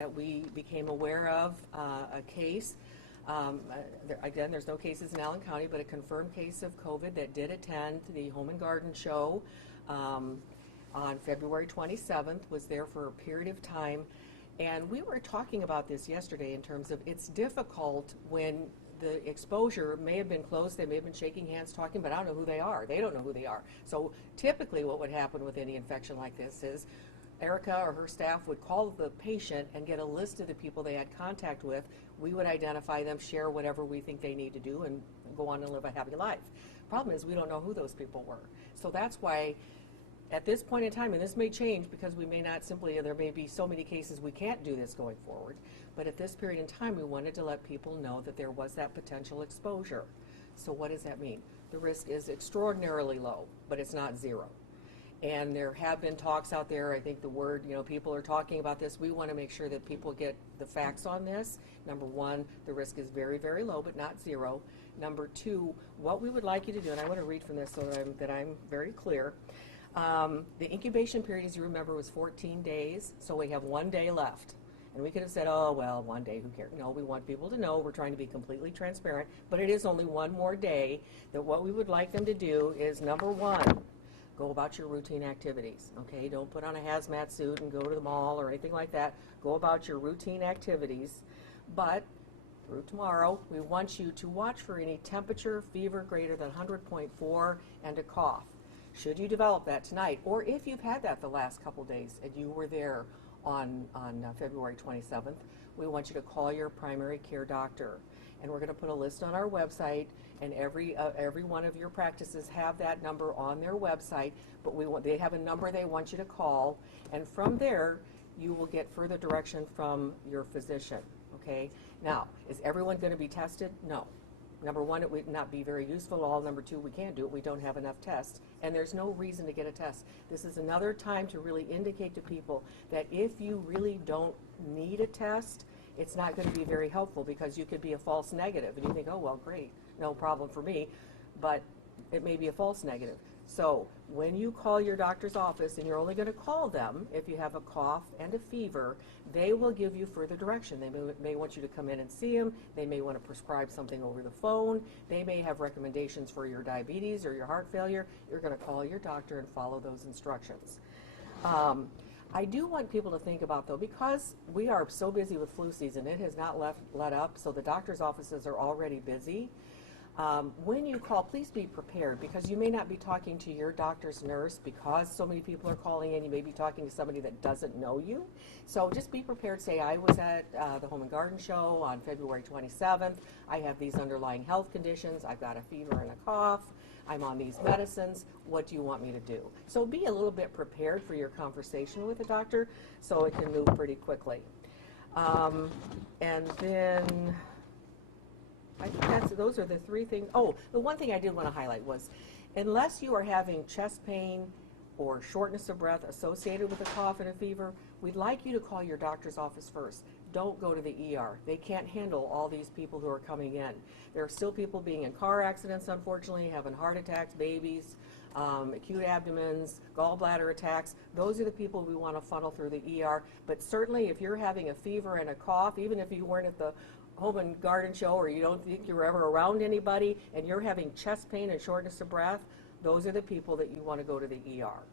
that we became aware of a case. Again, there's no cases in Allen County, but a confirmed case of COVID that did attend the Home and Garden Show on February 27th, was there for a period of time. And we were talking about this yesterday in terms of it's difficult when the exposure may have been close, they may have been shaking hands, talking, but I don't know who they are. They don't know who they are. So typically what would happen with any infection like this is Erica or her staff would call the patient and get a list of the people they had contact with. We would identify them, share whatever we think they need to do, and go on and live a happy life. Problem is we don't know who those people were. So that's why at this point in time, and this may change because we may not simply, there may be so many cases we can't do this going forward, but at this period in time we wanted to let people know that there was that potential exposure. So what does that mean? The risk is extraordinarily low, but it's not zero. And there have been talks out there, I think the word, people are talking about this. We want to make sure that people get the facts on this. Number one, the risk is very, very low, but not zero. Number two, what we would like you to do, and I want to read from this so that I'm very clear. The incubation period, as you remember, was 14 days, so we have 1 day left. And we could have said, oh, well, 1 day, who cares? No, we want people to know. We're trying to be completely transparent, but it is only one more day. That what we would like them to do is, number one, go about your routine activities, okay? Don't put on a hazmat suit and go to the mall or anything like that. Go about your routine activities. But through tomorrow, we want you to watch for any temperature, fever greater than 100.4, and a cough. Should you develop that tonight, or if you've had that the last couple days and you were there on February 27th, we want you to call your primary care doctor. And we're going to put a list on our website, and every one of your practices have that number on their website, but they have a number they want you to call, and from there you will get further direction from your physician. Okay? Now, is everyone going to be tested? No. Number one, it would not be very useful at all. Number two, we can't do it. We don't have enough tests, and there's no reason to get a test. This is another time to really indicate to people that if you really don't need a test, it's not going to be very helpful, because you could be a false negative and you think, oh, well, great, no problem for me, but it may be a false negative. So when you call your doctor's office, and you're only going to call them if you have a cough and a fever, they will give you further direction. They may want you to come in and see them. They may want to prescribe something over the phone. They may have recommendations for your diabetes or your heart failure. You're going to call your doctor and follow those instructions. I do want people to think about, though, because we are so busy with flu season, it has not let up, so the doctor's offices are already busy. When you call, please be prepared, because you may not be talking to your doctor's nurse because so many people are calling in. You may be talking to somebody that doesn't know you. So just be prepared. Say, I was at the Home and Garden Show on February 27th. I have these underlying health conditions. I've got a fever and a cough. I'm on these medicines. What do you want me to do? So be a little bit prepared for your conversation with the doctor so it can move pretty quickly. And then I think those are the three things. Oh, the one thing I did want to highlight was, unless you are having chest pain or shortness of breath associated with a cough and a fever, we'd like you to call your doctor's office first. Don't go to the ER. They can't handle all these people who are coming in. There are still people being in car accidents, unfortunately, having heart attacks, babies, acute abdomens, gallbladder attacks. Those are the people we want to funnel through the ER. But certainly if you're having a fever and a cough, even if you weren't at the Home and Garden Show, or you don't think you're ever around anybody, and you're having chest pain and shortness of breath, those are the people that you want to go to the ER.